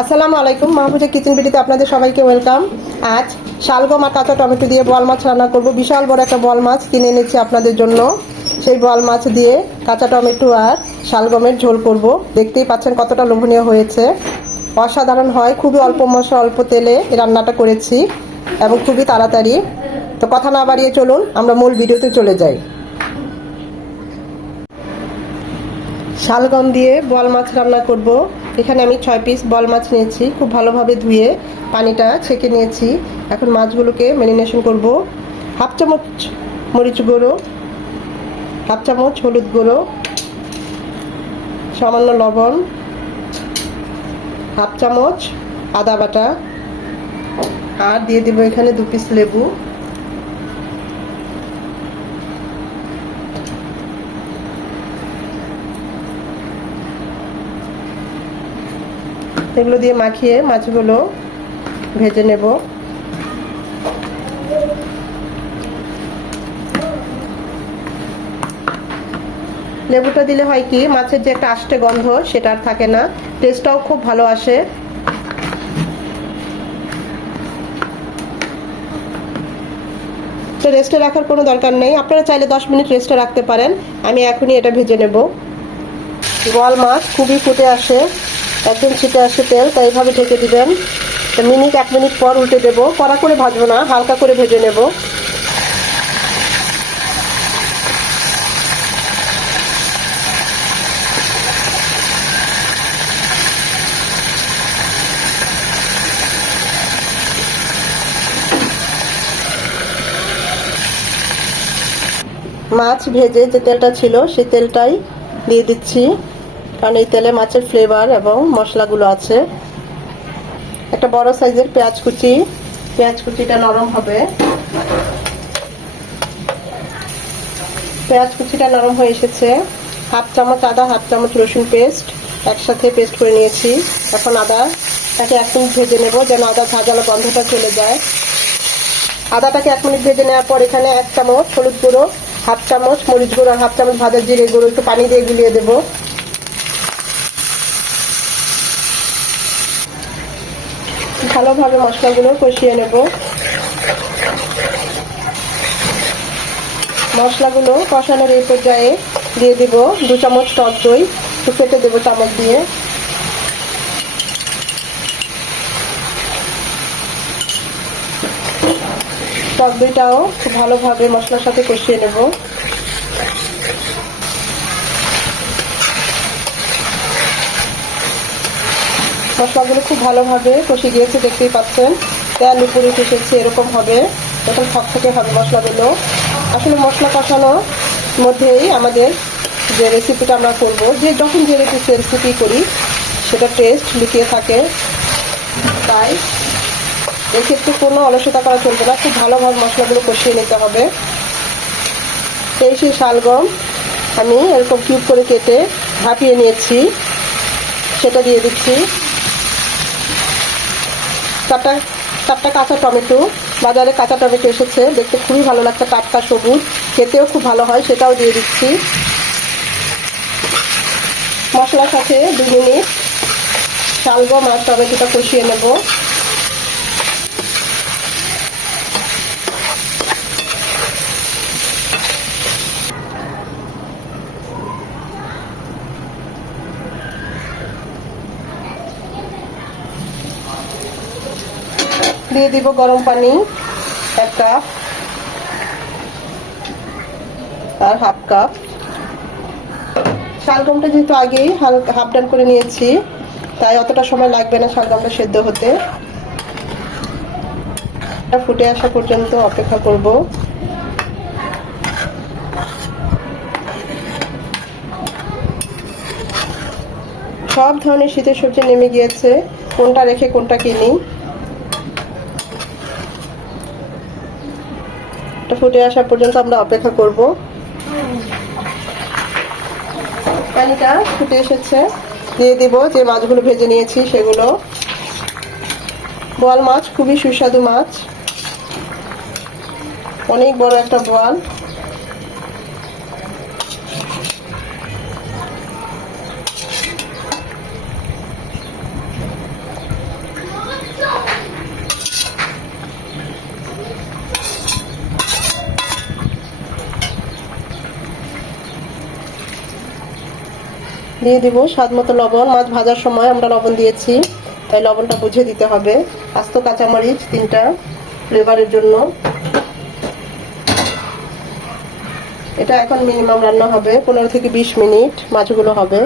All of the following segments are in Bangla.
আসসালামু আলাইকুম, মাহফুজা কিচেন বিটিতে আপনাদের সবাইকে ওয়েলকাম। আজ শালগম আর কাঁচা টমেটো দিয়ে বল মাছ রান্না করব। বিশাল বড় একটা বল মাছ কিনে এনেছি আপনাদের জন্য। সেই বল মাছ দিয়ে কাঁচা টমেটো আর শালগমের ঝোল করব। দেখতেই পাচ্ছেন কতটা লোভনীয় হয়েছে। অসাধারণ হয়, খুবই অল্প মশলা, অল্প তেলে রান্নাটা করেছি এবং খুবই তাড়াতাড়ি। তো কথা না বাড়িয়ে চলুন, আমরা মূল ভিডিওতে চলে যাই। শালগম দিয়ে বল মাছ রান্না করব। এখানে আমি ছয় পিস বল মাছ নিয়েছি, খুব ভালোভাবে ধুয়ে পানিটা ছেঁকে নিয়েছি। এখন মাছগুলোকে ম্যারিনেশন করব। হাফ চামচ মরিচ গুঁড়ো, হাফ চামচ হলুদ গুঁড়ো, সামান্য লবণ, হাফ চামচ আদা বাটা, আর দিয়ে দেবো এখানে দু পিস লেবু। এগুলো দিয়ে মাখিয়ে মাছগুলো ভেজে নেব। লেবুটা দিলে হয় কি, মাছের যে একটা আষ্টে গন্ধ, সেটা আর থাকে না। টেস্টটাও খুব ভালো আসে। তো রেস্টে রাখার কোনো দরকার নেই। আপনারা চাইলে দশ মিনিট রেস্টে রাখতে পারেন। আমি এখনই এটা ভেজে নেব। গোয়াল মাছ খুবই ফুটে আসে। একদম ছিটে আসে তেল তাই এইভাবে ঢেকে দিবেন। মিনিট, এক মিনিট পর উল্টে দেবো। কড়া করে ভাজবো না, হালকা করে ভেজে নেব। মাছ ভেজে যে তেলটা ছিল সেই তেলটাই দিয়ে দিচ্ছি। কারণ এই তেলে মাছের ফ্লেভার এবং মশলাগুলো আছে। একটা বড় সাইজের পেঁয়াজ কুচি। পেঁয়াজ কুচিটা নরম হবে। পেঁয়াজ কুচিটা নরম হয়ে এসেছে। হাফ চামচ, আদা, হাফ চামচ রসুন পেস্ট একসাথে পেস্ট করে নিয়েছি। এখন আদা তাকে এক মিনিট ভেজে নেব যেন আদা ভাজালো গন্ধটা চলে যায়। আদাটাকে এক মিনিট ভেজে নেওয়ার পর এখানে এক চামচ হলুদ গুঁড়ো, হাফ চামচ মরিচ গুঁড়ো, আর হাফ চামচ ভাজার জিরে গুঁড়ো একটু পানি দিয়ে গুলিয়ে দেবো। ভালোভাবে মশলাগুলো কষিয়ে নেব। মশলাগুলো কষানোর এই পর্যায়ে দিয়ে দিব দু চামচ টক দই ফেটে দেবো চামচ দিয়ে। টক দইটাও খুব ভালোভাবে মশলার সাথে কষিয়ে নেব। মশলাগুলো খুব ভালোভাবে কষে গিয়েছে দেখতেই পাচ্ছেন। তেল উপরে এসেছে, এরকম হবে। এরকম থকথকে হবে মশলাগুলো। আসলে মশলা কষানোর মধ্যেই আমাদের যে রেসিপিটা আমরা করব, যে যখন যে রেসিপি রেসিপি করি, সেটা টেস্ট লুকিয়ে থাকে। তাই এক্ষেত্রে কোনো অলসতা করা চলবে না, খুব ভালোভাবে মশলাগুলো কষিয়ে নিতে হবে। এই সেই শালগম আমি এরকম কিউব করে কেটে ভাপিয়ে নিয়েছি। সেটা দিয়ে দিচ্ছি। চারটা চারটা কাঁচা টমেটো। বাজারে কাঁচা টমেটো এসেছে, দেখতে খুবই ভালো লাগছে, টাটকা সবুজ, খেতেও খুব ভালো হয়, সেটাও দিয়ে দিচ্ছি। মশলার সাথে দু মিনিট শালগম আর টমেটোটা কষিয়ে নেব। দিয়ে দিব গরম পানি, এক কাপ, আর হাফ কাপ। শালগমটা যেহেতু আগেই হাফ ডান করে নিয়েছি, তাই অতটা সময় লাগবে না শালগমটা সেদ্ধ হতে। ফুটে আসা পর্যন্ত অপেক্ষা করব। সব ধরনের শীতের সবজি নেমে গিয়েছে, কোনটা রেখে কোনটা কিনি। এটা ফুটে আসা পর্যন্ত আমরা অপেক্ষা করব। পানিটা ফুটে এসেছে। দিয়ে দিব যে মাছগুলো ভেজে নিয়েছি সেগুলো। বোয়াল মাছ, খুবই সুস্বাদু মাছ। অনেক বড় একটা বোয়াল। দিয়ে দিব স্বাদ মতো লবণ। মাছ ভাজার সময় আমরা লবণ দিয়েছি, তাই লবণটা বুঝে দিতে হবে। আস্ত কাঁচামরিচ তিনটা ফ্লেভারের জন্য। এটা এখন মিনিমাম রান্না হবে, পনেরো থেকে বিশ মিনিট মাছগুলো হবে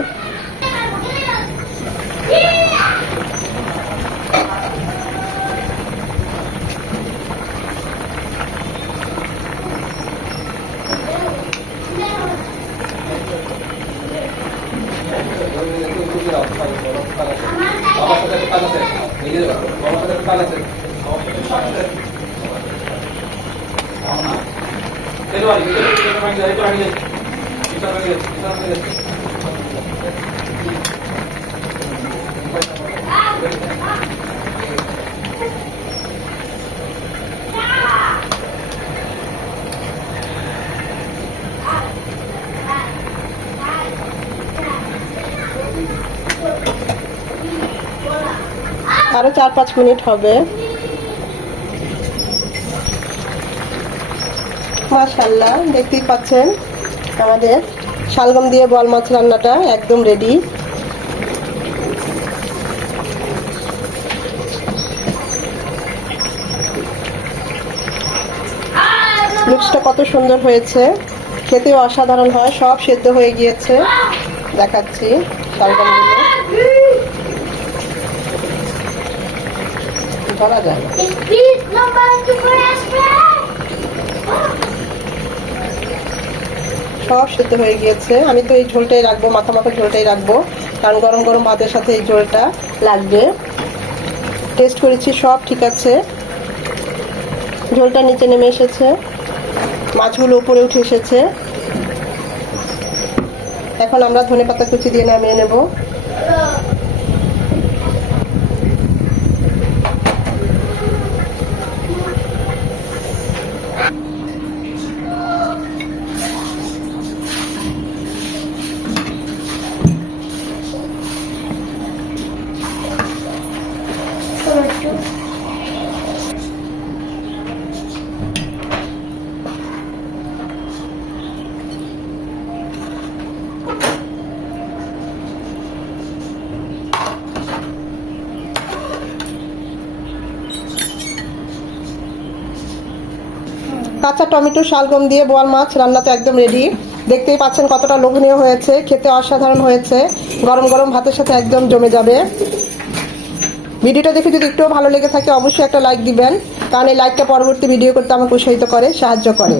বাবার সাথে একটা কাজ আছে নিজের বাবার সাথে একটা কাজ আছে বাবার সাথে কাজ আছে আমার না এই বাড়ি এই বাড়ি এই বাড়ি এই বাড়ি এই বাড়ি এই বাড়ি আরও চার পাঁচ মিনিট হবে। মাশাল্লাহ দেখতেই পাচ্ছেন আমাদের শালগম দিয়ে বল মাছ রান্নাটা একদম রেডি লুকসটা কত সুন্দর হয়েছে। খেতেও অসাধারণ হয়, সব সেদ্ধ হয়ে গিয়েছে। দেখাচ্ছি শালগমগুলো। ধরা যায়। সব সেদ্ধ হয়ে গিয়েছে। আমি তো এই ঝোলটাই রাখব মাথা মাখা ঝোলটাই রাখব। কারণ গরম গরম ভাতের সাথে এই ঝোলটা লাগবে। টেস্ট করেছি, সব ঠিক আছে। ঝোলটা নিচে নেমে এসেছে। মাছগুলো উপরে উঠে এসেছে। এখন আমরা ধনে পাতা কুচি দিয়ে নামিয়ে নেব। কাঁচা টমেটো, শালগম দিয়ে বোয়াল মাছ রান্না তো একদম রেডি দেখতেই পাচ্ছেন কতটা লোভনীয় হয়েছে, খেতে অসাধারণ হয়েছে। গরম গরম ভাতের সাথে একদম জমে যাবে। ভিডিওটা দেখে যদি একটু ভালো লেগে থাকে, অবশ্যই একটা লাইক দিবেন। কারণ এই লাইকটা পরবর্তী ভিডিও করতে আমাকে উৎসাহিত করে, সাহায্য করে।